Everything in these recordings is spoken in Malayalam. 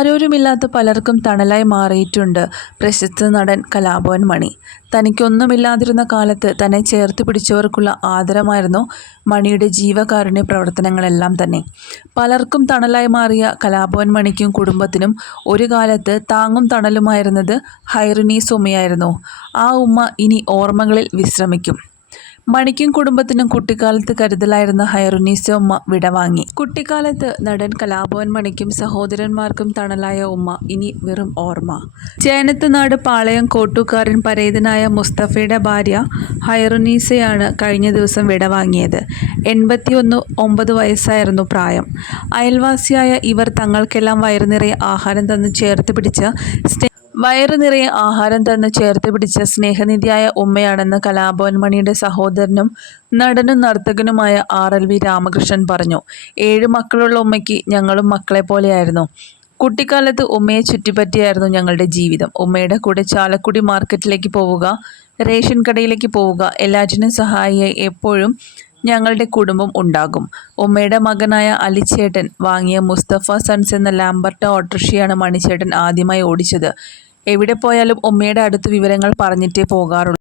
ആരോരുമില്ലാത്ത പലർക്കും തണലായി മാറിയിട്ടുണ്ട് പ്രശസ്ത നടൻ കലാഭവൻ മണി. തനിക്കൊന്നുമില്ലാതിരുന്ന കാലത്ത് തന്നെ ചേർത്ത് പിടിച്ചവർക്കുള്ള ആദരമായിരുന്നു മണിയുടെ ജീവകാരുണ്യ പ്രവർത്തനങ്ങളെല്ലാം തന്നെ. പലർക്കും തണലായി മാറിയ കലാഭവൻ മണിക്കും കുടുംബത്തിനും ഒരു കാലത്ത് താങ്ങും തണലുമായിരുന്നത് ഹൈറിനീസ് ഉമ്മയായിരുന്നു ആ ഉമ്മ ഇനി ഓർമ്മകളിൽ വിശ്രമിക്കും. മണിക്കും കുടുംബത്തിനും കുട്ടിക്കാലത്ത് കരുതലായിരുന്ന ഹൈറുനീസ ഉമ്മ വിടവാങ്ങി. കുട്ടിക്കാലത്ത് നടൻ കലാഭവൻ മണിക്കും സഹോദരന്മാർക്കും തണലായ ഉമ്മ ഇനി വെറും ഓർമ്മ. ചേനത്തുനാട് പാളയം കോട്ടൂക്കാരൻ പരേതനായ മുസ്തഫയുടെ ഭാര്യ ഹൈറുനീസയാണ് കഴിഞ്ഞ ദിവസം വിടവാങ്ങിയത്. എൺപത്തിയൊന്ന് ഒമ്പത് വയസ്സായിരുന്നു പ്രായം. അയൽവാസിയായ ഇവർ തങ്ങൾക്കെല്ലാം വയറു നിറയെ ആഹാരം തന്ന് ചേർത്ത് പിടിച്ച വയറു നിറയെ ആഹാരം തന്ന് ചേർത്ത് പിടിച്ച സ്നേഹനിധിയായ ഉമ്മയാണെന്ന് കലാഭവൻ മണിയുടെ സഹോദരനും നടനും നർത്തകനുമായ ആർ എൽ വി രാമകൃഷ്ണൻ പറഞ്ഞു. ഏഴ് മക്കളുള്ള ഉമ്മയ്ക്ക് ഞങ്ങളും മക്കളെ പോലെയായിരുന്നു. കുട്ടിക്കാലത്ത് ഉമ്മയെ ചുറ്റിപ്പറ്റിയായിരുന്നു ഞങ്ങളുടെ ജീവിതം. ഉമ്മയുടെ കൂടെ ചാലക്കുടി മാർക്കറ്റിലേക്ക് പോവുക റേഷൻ കടയിലേക്ക് പോവുക എല്ലാറ്റിനും സഹായിയായി എപ്പോഴും ഞങ്ങളുടെ കുടുംബം ഉണ്ടാകും. ഉമ്മയുടെ മകനായ അലിച്ചേട്ടൻ വാങ്ങിയ മുസ്തഫ സൺസ് എന്ന ലാംബർട്ട ഓട്ടോറിക്ഷയാണ് മണിച്ചേട്ടൻ ആദ്യമായി ഓടിച്ചത്. എവിടെ പോയാലും ഉമ്മയുടെ അടുത്ത് വിവരങ്ങൾ പറഞ്ഞിട്ടേ പോകാറുള്ളൂ.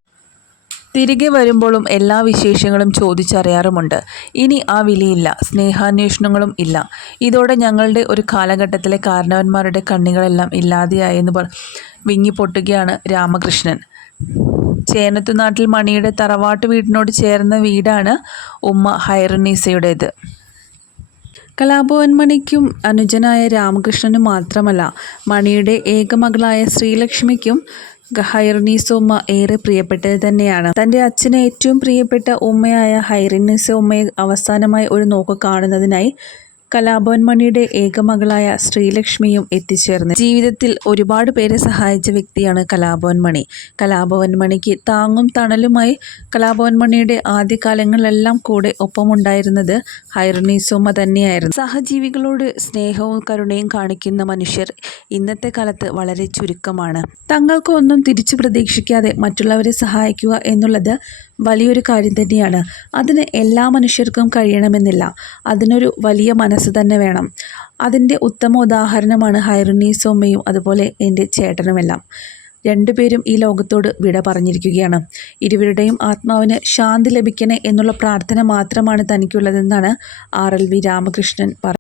തിരികെ വരുമ്പോഴും എല്ലാ വിശേഷങ്ങളും ചോദിച്ചറിയാറുമുണ്ട്. ഇനി ആ വിലയില്ല സ്നേഹാന്വേഷണങ്ങളും ഇല്ല. ഇതോടെ ഞങ്ങളുടെ ഒരു കാലഘട്ടത്തിലെ കാരണവന്മാരുടെ കണ്ണികളെല്ലാം ഇല്ലാതെയായെന്ന് പറ വിങ്ങിപ്പൊട്ടുകയാണ് രാമകൃഷ്ണൻ. ചേനത്തുനാട്ടിൽ മണിയുടെ തറവാട്ട് വീടിനോട് ചേർന്ന വീടാണ് ഉമ്മ ഹൈറനീസയുടേത്. കലാഭവൻ മണിക്കും അനുജനായ രാമകൃഷ്ണനും മാത്രമല്ല മണിയുടെ ഏകമകളായ ശ്രീലക്ഷ്മിക്കും ഹൈറനീസോമ്മ ഏറെ പ്രിയപ്പെട്ടത് തന്നെയാണ്. തന്റെ അച്ഛന് ഏറ്റവും പ്രിയപ്പെട്ട ഉമ്മയായ ഹൈറനീസോമ്മയെ അവസാനമായി ഒരു നോക്ക് കാണുന്നതിനായി കലാഭവൻ മണിയുടെ ഏകമകളായ ശ്രീലക്ഷ്മിയും എത്തിച്ചേർന്ന്. ജീവിതത്തിൽ ഒരുപാട് പേരെ സഹായിച്ച വ്യക്തിയാണ് കലാഭവൻ മണി. കലാഭവൻ മണിക്ക് താങ്ങും തണലുമായി കലാഭവൻ മണിയുടെ ആദ്യകാലങ്ങളിലെല്ലാം കൂടെ ഒപ്പമുണ്ടായിരുന്നത് സോമ തന്നെയായിരുന്നു. സഹജീവികളോട് സ്നേഹവും കരുണയും കാണിക്കുന്ന മനുഷ്യർ ഇന്നത്തെ കാലത്ത് വളരെ ചുരുക്കമാണ്. തങ്ങൾക്കൊന്നും തിരിച്ചു പ്രതീക്ഷിക്കാതെ മറ്റുള്ളവരെ സഹായിക്കുക എന്നുള്ളത് വലിയൊരു കാര്യം തന്നെയാണ്. അതിന് എല്ലാ മനുഷ്യർക്കും കഴിയണമെന്നില്ല. അതിനൊരു വലിയ മനസ്സ് തന്നെ വേണം. അതിന്റെ ഉത്തമ ഉദാഹരണമാണ് ഹൈറുനീസോമ്മയും അതുപോലെ എന്റെ ചേട്ടനുമെല്ലാം. രണ്ടുപേരും ഈ ലോകത്തോട് വിട പറഞ്ഞിരിക്കുകയാണ്. ഇരുവരുടെയും ആത്മാവിന് ശാന്തി ലഭിക്കണേ എന്നുള്ള പ്രാർത്ഥന മാത്രമാണ് തനിക്കുള്ളതെന്നാണ് ആർ എൽ വി രാമകൃഷ്ണൻ പറഞ്ഞത്